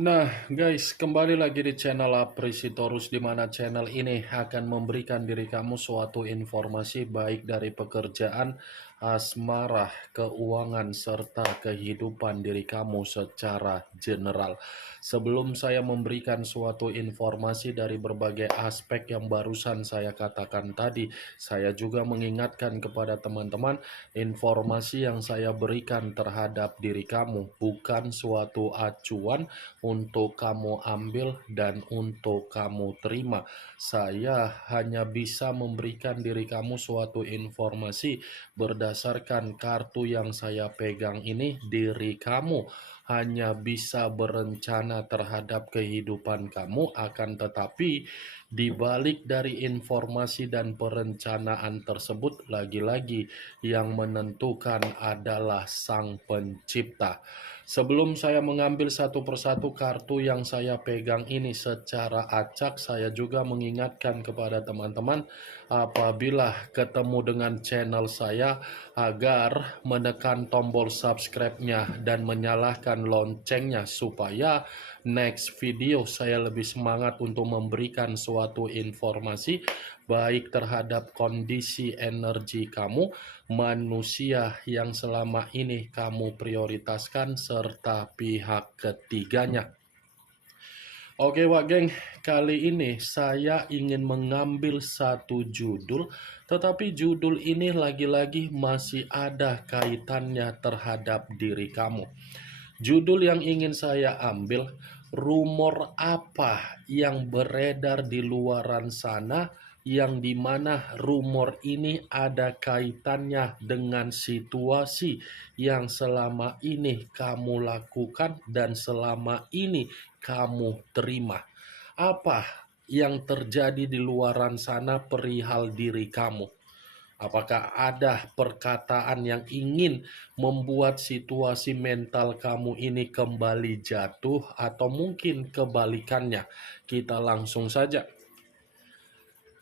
Nah, guys, kembali lagi di channel Apresitorus, di mana channel ini akan memberikan diri kamu suatu informasi baik dari pekerjaan, asmara, keuangan, serta kehidupan diri kamu secara general. Sebelum saya memberikan suatu informasi dari berbagai aspek yang barusan saya katakan tadi, saya juga mengingatkan kepada teman-teman, informasi yang saya berikan terhadap diri kamu bukan suatu acuan untuk kamu ambil dan untuk kamu terima. Saya hanya bisa memberikan diri kamu suatu informasi berdasarkan kartu yang saya pegang ini. Diri kamu hanya bisa berencana terhadap kehidupan kamu, akan tetapi di balik dari informasi dan perencanaan tersebut, lagi-lagi yang menentukan adalah Sang Pencipta. Sebelum saya mengambil satu persatu kartu yang saya pegang ini secara acak, saya juga mengingatkan kepada teman-teman apabila ketemu dengan channel saya agar menekan tombol subscribe-nya dan menyalakan loncengnya supaya next video saya lebih semangat untuk memberikan suatu informasi baik terhadap kondisi energi kamu, manusia yang selama ini kamu prioritaskan, serta pihak ketiganya. Oke Wak Geng, kali ini saya ingin mengambil satu judul, tetapi judul ini lagi-lagi masih ada kaitannya terhadap diri kamu. Judul yang ingin saya ambil, rumor apa yang beredar di luaran sana, yang dimana rumor ini ada kaitannya dengan situasi yang selama ini kamu lakukan dan selama ini kamu terima. Apa yang terjadi di luaran sana perihal diri kamu? Apakah ada perkataan yang ingin membuat situasi mental kamu ini kembali jatuh, atau mungkin kebalikannya? Kita langsung saja.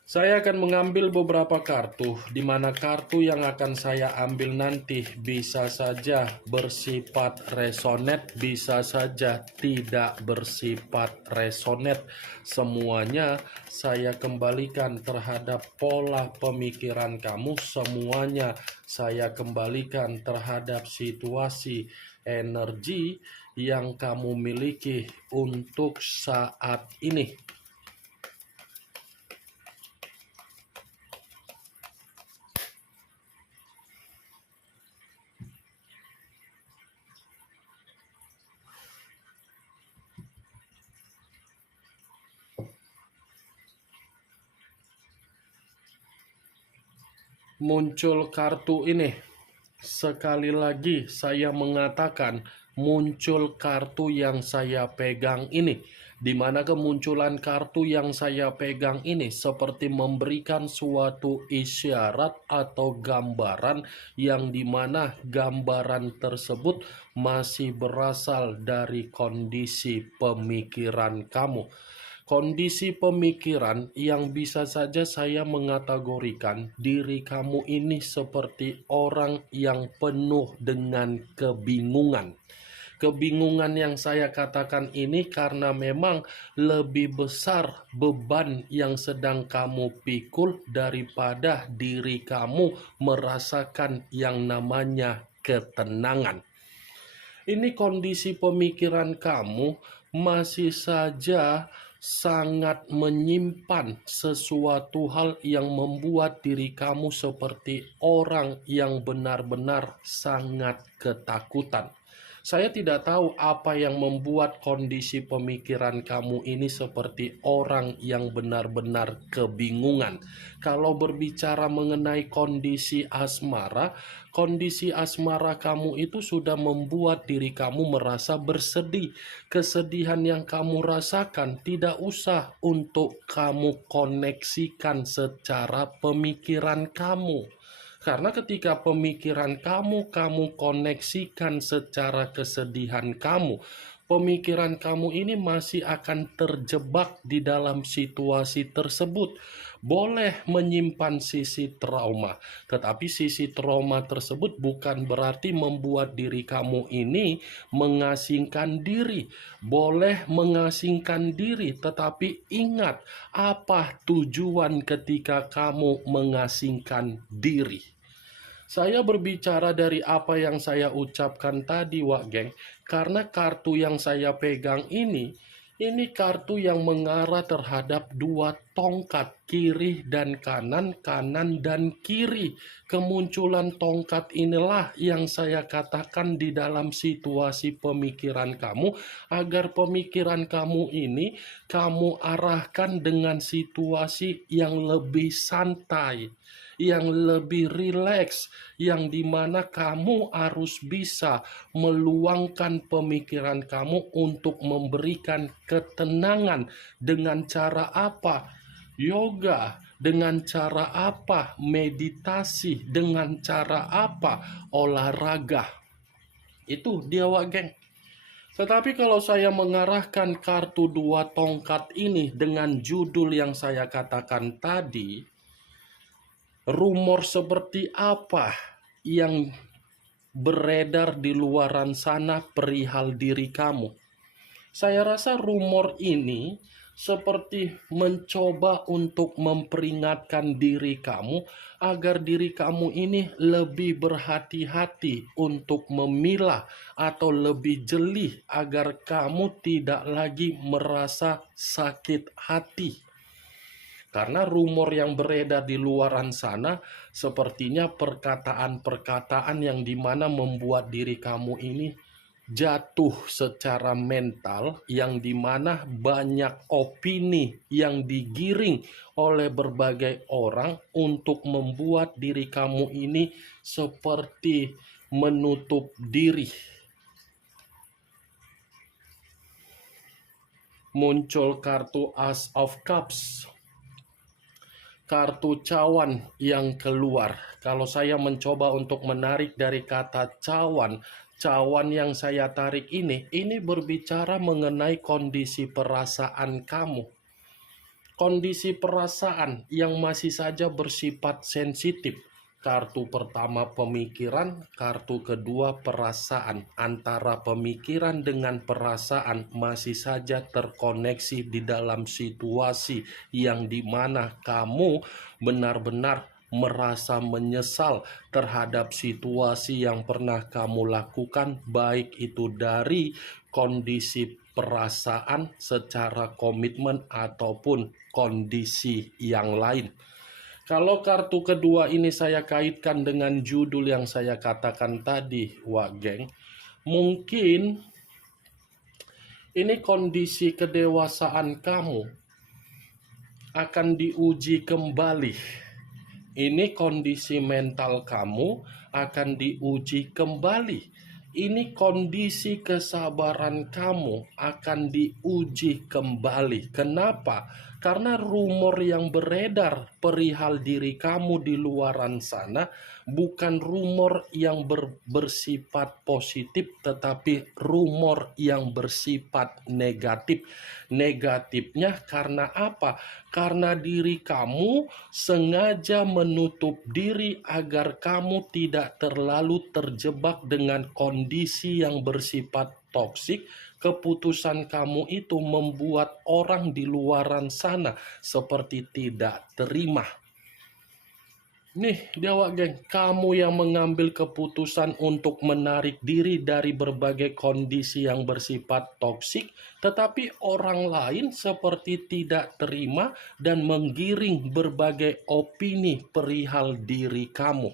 Saya akan mengambil beberapa kartu, di mana kartu yang akan saya ambil nanti bisa saja bersifat resonate, bisa saja tidak bersifat resonate. Semuanya saya kembalikan terhadap pola pemikiran kamu, semuanya saya kembalikan terhadap situasi energi yang kamu miliki untuk saat ini. Muncul kartu ini. Sekali lagi saya mengatakan muncul kartu yang saya pegang ini, di mana kemunculan kartu yang saya pegang ini seperti memberikan suatu isyarat atau gambaran, yang dimana gambaran tersebut masih berasal dari kondisi pemikiran kamu. Kondisi pemikiran yang bisa saja saya mengategorikan diri kamu ini seperti orang yang penuh dengan kebingungan. Kebingungan yang saya katakan ini karena memang lebih besar beban yang sedang kamu pikul daripada diri kamu merasakan yang namanya ketenangan. Ini kondisi pemikiran kamu masih saja sangat menyimpan sesuatu hal yang membuat diri kamu seperti orang yang benar-benar sangat ketakutan. Saya tidak tahu apa yang membuat kondisi pemikiran kamu ini seperti orang yang benar-benar kebingungan. Kalau berbicara mengenai kondisi asmara kamu itu sudah membuat diri kamu merasa bersedih. Kesedihan yang kamu rasakan tidak usah untuk kamu koneksikan secara pemikiran kamu. Karena ketika pemikiran kamu koneksikan secara kesedihan kamu, pemikiran kamu ini masih akan terjebak di dalam situasi tersebut. Boleh menyimpan sisi trauma, tetapi sisi trauma tersebut bukan berarti membuat diri kamu ini mengasingkan diri. Boleh mengasingkan diri, tetapi ingat apa tujuan ketika kamu mengasingkan diri. Saya berbicara dari apa yang saya ucapkan tadi, Wak Geng, karena kartu yang saya pegang ini kartu yang mengarah terhadap dua tongkat, kiri dan kanan, kanan dan kiri. Kemunculan tongkat inilah yang saya katakan di dalam situasi pemikiran kamu, agar pemikiran kamu ini kamu arahkan dengan situasi yang lebih santai, yang lebih rileks, yang dimana kamu harus bisa meluangkan pemikiran kamu untuk memberikan ketenangan. Dengan cara apa? Yoga. Dengan cara apa? Meditasi. Dengan cara apa? Olahraga. Itu dia, Wak Geng. Tetapi kalau saya mengarahkan kartu dua tongkat ini dengan judul yang saya katakan tadi, rumor seperti apa yang beredar di luaran sana perihal diri kamu? Saya rasa rumor ini seperti mencoba untuk memperingatkan diri kamu agar diri kamu ini lebih berhati-hati untuk memilah atau lebih jeli agar kamu tidak lagi merasa sakit hati. Karena rumor yang beredar di luaran sana sepertinya perkataan-perkataan yang dimana membuat diri kamu ini jatuh secara mental, yang dimana banyak opini yang digiring oleh berbagai orang untuk membuat diri kamu ini seperti menutup diri. Muncul kartu Ace of Cups, kartu cawan yang keluar. Kalau saya mencoba untuk menarik dari kata cawan, cawan yang saya tarik ini berbicara mengenai kondisi perasaan kamu. Kondisi perasaan yang masih saja bersifat sensitif. Kartu pertama pemikiran, kartu kedua perasaan. Antara pemikiran dengan perasaan masih saja terkoneksi di dalam situasi yang dimana kamu benar-benar merasa menyesal terhadap situasi yang pernah kamu lakukan, baik itu dari kondisi perasaan secara komitmen ataupun kondisi yang lain. Kalau kartu kedua ini saya kaitkan dengan judul yang saya katakan tadi, Wak Geng, mungkin ini kondisi kedewasaan kamu akan diuji kembali. Ini kondisi mental kamu akan diuji kembali. Ini kondisi kesabaran kamu akan diuji kembali. Kenapa? Karena rumor yang beredar perihal diri kamu di luaran sana bukan rumor yang bersifat positif, tetapi rumor yang bersifat negatif. Negatifnya karena apa? Karena diri kamu sengaja menutup diri agar kamu tidak terlalu terjebak dengan kondisi yang bersifat toksik. Keputusan kamu itu membuat orang di luaran sana seperti tidak terima. Nih, Dewa Geng, kamu yang mengambil keputusan untuk menarik diri dari berbagai kondisi yang bersifat toksik, tetapi orang lain seperti tidak terima dan menggiring berbagai opini perihal diri kamu.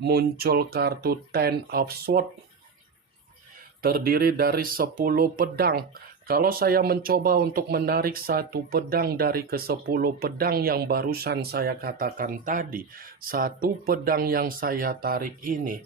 Muncul kartu Ten of Swords, terdiri dari 10 pedang. Kalau saya mencoba untuk menarik satu pedang dari ke-10 pedang yang barusan saya katakan tadi, satu pedang yang saya tarik ini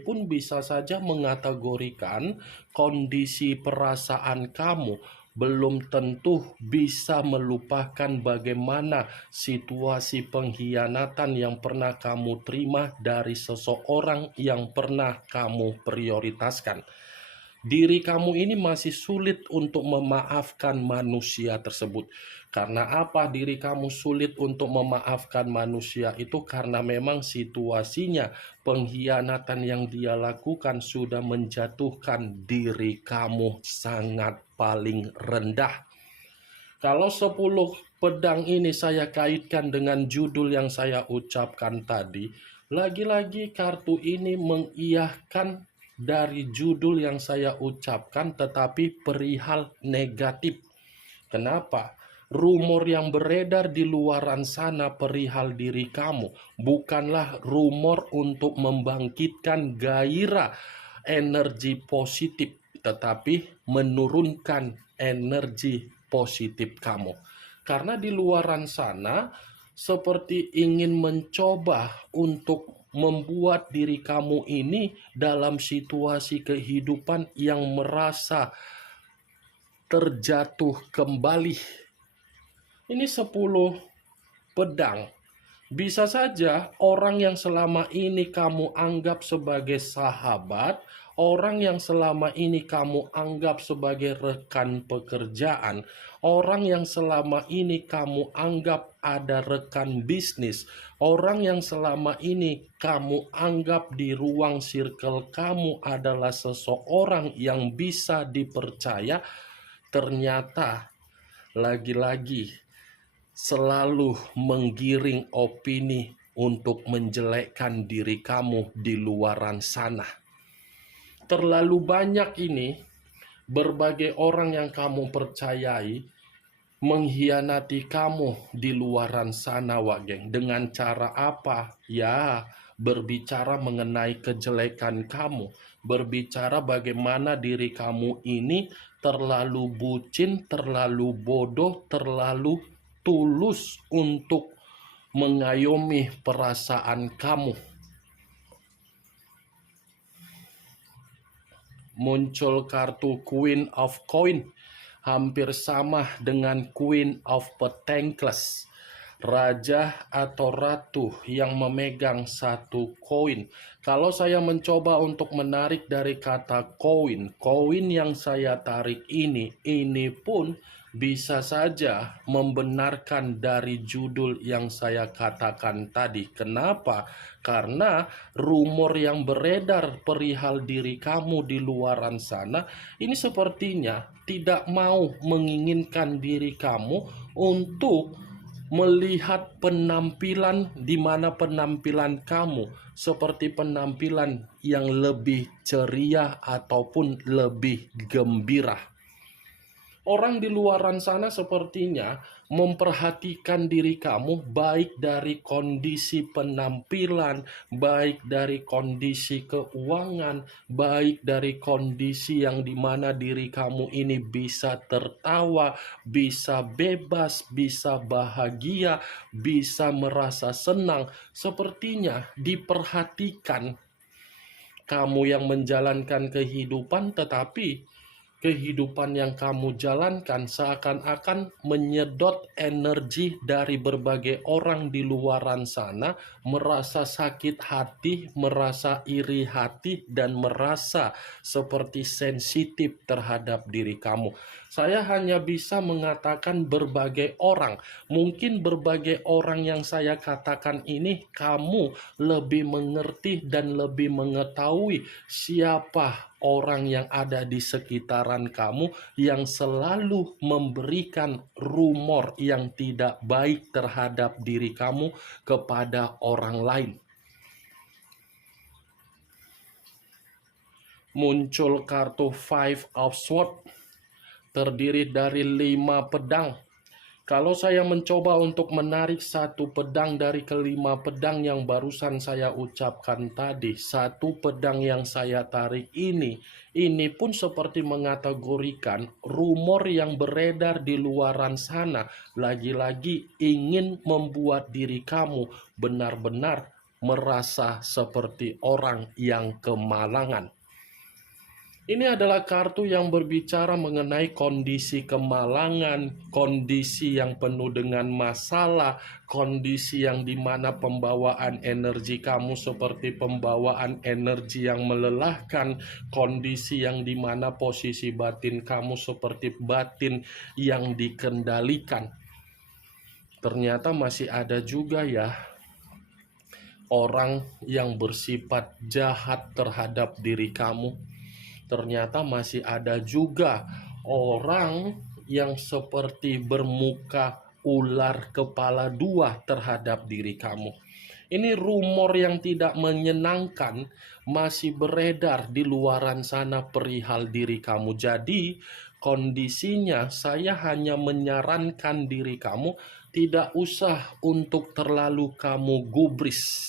pun bisa saja mengategorikan kondisi perasaan kamu, belum tentu bisa melupakan bagaimana situasi pengkhianatan yang pernah kamu terima dari seseorang yang pernah kamu prioritaskan. Diri kamu ini masih sulit untuk memaafkan manusia tersebut. Karena apa diri kamu sulit untuk memaafkan manusia itu? Karena memang situasinya pengkhianatan yang dia lakukan sudah menjatuhkan diri kamu sangat paling rendah. Kalau 10 pedang ini saya kaitkan dengan judul yang saya ucapkan tadi, lagi-lagi kartu ini mengiyakan dari judul yang saya ucapkan, tetapi perihal negatif. Kenapa? Rumor yang beredar di luaran sana perihal diri kamu bukanlah rumor untuk membangkitkan gairah energi positif, tetapi menurunkan energi positif kamu. Karena di luaran sana seperti ingin mencoba untuk membuat diri kamu ini dalam situasi kehidupan yang merasa terjatuh kembali. Ini 10 pedang. Bisa saja orang yang selama ini kamu anggap sebagai sahabat, orang yang selama ini kamu anggap sebagai rekan pekerjaan, orang yang selama ini kamu anggap ada rekan bisnis, orang yang selama ini kamu anggap di ruang circle kamu adalah seseorang yang bisa dipercaya, ternyata lagi-lagi selalu menggiring opini untuk menjelekkan diri kamu di luaran sana. Terlalu banyak ini berbagai orang yang kamu percayai mengkhianati kamu di luaran sana, Wak Geng. Dengan cara apa? Ya, berbicara mengenai kejelekan kamu, berbicara bagaimana diri kamu ini terlalu bucin, terlalu bodoh, terlalu tulus untuk mengayomi perasaan kamu. Muncul kartu Queen of Coin, hampir sama dengan Queen of Pentacles, raja atau ratu yang memegang satu koin. Kalau saya mencoba untuk menarik dari kata koin, koin yang saya tarik ini pun bisa saja membenarkan dari judul yang saya katakan tadi. Kenapa? Karena rumor yang beredar perihal diri kamu di luaran sana ini sepertinya tidak mau menginginkan diri kamu untuk melihat penampilan di mana penampilan kamu seperti penampilan yang lebih ceria ataupun lebih gembira. Orang di luaran sana sepertinya memperhatikan diri kamu baik dari kondisi penampilan, baik dari kondisi keuangan, baik dari kondisi yang dimana diri kamu ini bisa tertawa, bisa bebas, bisa bahagia, bisa merasa senang. Sepertinya diperhatikan kamu yang menjalankan kehidupan, tetapi kehidupan yang kamu jalankan seakan-akan menyedot energi dari berbagai orang di luaran sana, merasa sakit hati, merasa iri hati, dan merasa seperti sensitif terhadap diri kamu. Saya hanya bisa mengatakan berbagai orang. Mungkin berbagai orang yang saya katakan ini kamu lebih mengerti dan lebih mengetahui siapa orang yang ada di sekitaran kamu yang selalu memberikan rumor yang tidak baik terhadap diri kamu kepada orang lain. Muncul kartu Five of Swords, terdiri dari 5 pedang. Kalau saya mencoba untuk menarik satu pedang dari kelima pedang yang barusan saya ucapkan tadi, satu pedang yang saya tarik ini pun seperti mengategorikan rumor yang beredar di luaran sana, lagi-lagi ingin membuat diri kamu benar-benar merasa seperti orang yang kemalangan. Ini adalah kartu yang berbicara mengenai kondisi kemalangan, kondisi yang penuh dengan masalah, kondisi yang dimana pembawaan energi kamu seperti pembawaan energi yang melelahkan, kondisi yang dimana posisi batin kamu seperti batin yang dikendalikan. Ternyata masih ada juga ya orang yang bersifat jahat terhadap diri kamu. Ternyata masih ada juga orang yang seperti bermuka ular kepala dua terhadap diri kamu. Ini rumor yang tidak menyenangkan masih beredar di luaran sana perihal diri kamu. Jadi kondisinya saya hanya menyarankan diri kamu tidak usah untuk terlalu kamu gubris.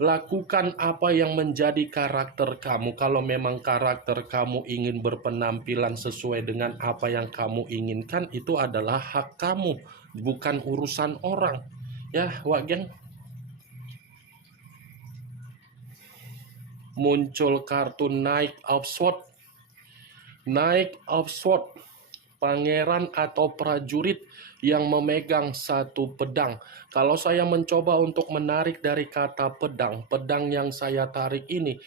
Lakukan apa yang menjadi karakter kamu. Kalau memang karakter kamu ingin berpenampilan sesuai dengan apa yang kamu inginkan, itu adalah hak kamu, bukan urusan orang. Ya, Wak Geng. Muncul kartu Knight of Swords. Knight of Swords, pangeran atau prajurit yang memegang satu pedang. Kalau saya mencoba untuk menarik dari kata pedang, pedang yang saya tarik ini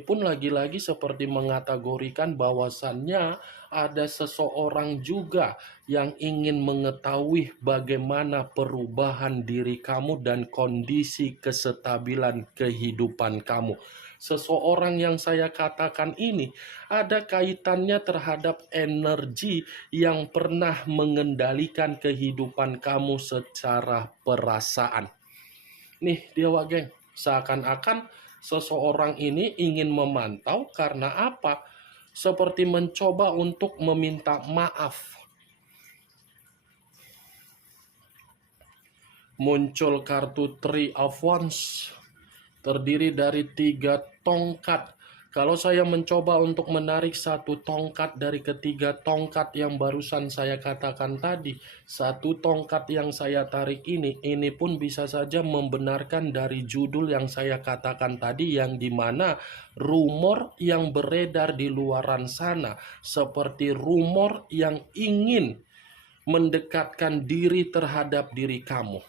pun lagi-lagi seperti mengategorikan bahwasannya ada seseorang juga yang ingin mengetahui bagaimana perubahan diri kamu dan kondisi kestabilan kehidupan kamu. Seseorang yang saya katakan ini ada kaitannya terhadap energi yang pernah mengendalikan kehidupan kamu secara perasaan. Nih dia Wak Geng, seakan-akan seseorang ini ingin memantau karena apa? Seperti mencoba untuk meminta maaf. Muncul kartu Three of Wands, terdiri dari 3 tongkat. Kalau saya mencoba untuk menarik satu tongkat dari ketiga tongkat yang barusan saya katakan tadi, satu tongkat yang saya tarik ini pun bisa saja membenarkan dari judul yang saya katakan tadi, yang dimana rumor yang beredar di luaran sana, seperti rumor yang ingin mendekatkan diri terhadap diri kamu.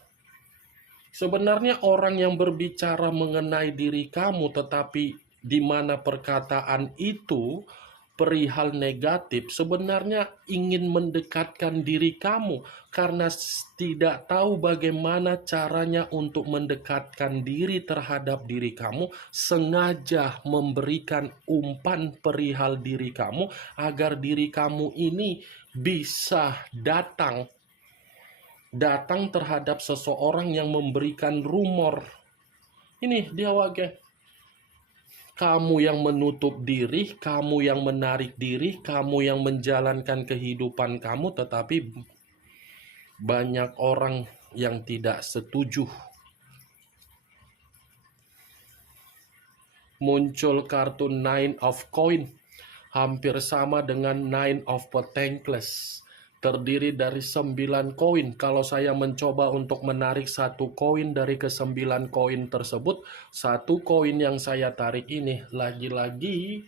Sebenarnya orang yang berbicara mengenai diri kamu, tetapi di mana perkataan itu perihal negatif, sebenarnya ingin mendekatkan diri kamu karena tidak tahu bagaimana caranya untuk mendekatkan diri terhadap diri kamu, sengaja memberikan umpan perihal diri kamu agar diri kamu ini bisa datang terhadap seseorang yang memberikan rumor. Ini dia Wak Geng. Kamu yang menutup diri, kamu yang menarik diri, kamu yang menjalankan kehidupan kamu, tetapi banyak orang yang tidak setuju. Muncul kartu Nine of Coin, hampir sama dengan Nine of Pentacles. Terdiri dari 9 koin. Kalau saya mencoba untuk menarik satu koin dari ke-9 koin tersebut, satu koin yang saya tarik ini, lagi-lagi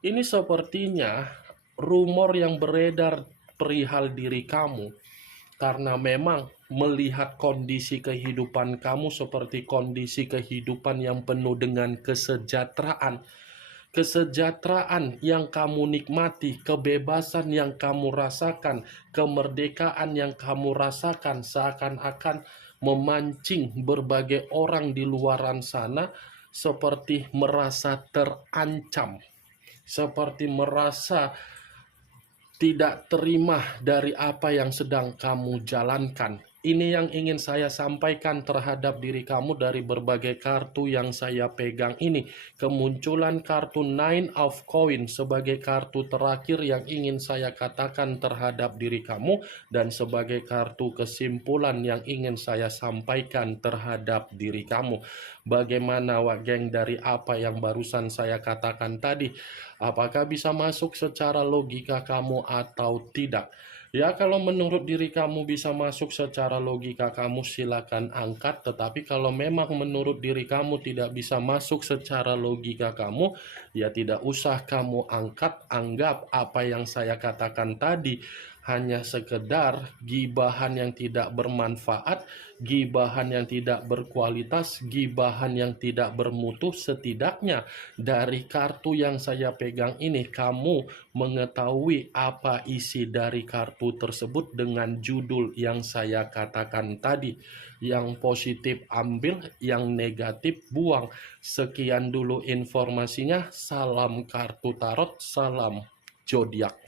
ini sepertinya rumor yang beredar perihal diri kamu. Karena memang melihat kondisi kehidupan kamu seperti kondisi kehidupan yang penuh dengan kesejahteraan. Kesejahteraan yang kamu nikmati, kebebasan yang kamu rasakan, kemerdekaan yang kamu rasakan seakan-akan memancing berbagai orang di luaran sana seperti merasa terancam, seperti merasa tidak terima dari apa yang sedang kamu jalankan. Ini yang ingin saya sampaikan terhadap diri kamu dari berbagai kartu yang saya pegang ini. Kemunculan kartu Nine of Coin sebagai kartu terakhir yang ingin saya katakan terhadap diri kamu, dan sebagai kartu kesimpulan yang ingin saya sampaikan terhadap diri kamu. Bagaimana Wak Geng dari apa yang barusan saya katakan tadi? Apakah bisa masuk secara logika kamu atau tidak? Ya, kalau menurut diri kamu bisa masuk secara logika kamu silakan angkat, tetapi kalau memang menurut diri kamu tidak bisa masuk secara logika kamu, ya tidak usah kamu angkat, anggap apa yang saya katakan tadi hanya sekedar gibahan yang tidak bermanfaat, gibahan yang tidak berkualitas, gibahan yang tidak bermutu. Setidaknya dari kartu yang saya pegang ini kamu mengetahui apa isi dari kartu tersebut dengan judul yang saya katakan tadi. Yang positif ambil, yang negatif buang. Sekian dulu informasinya. Salam kartu tarot, salam zodiak.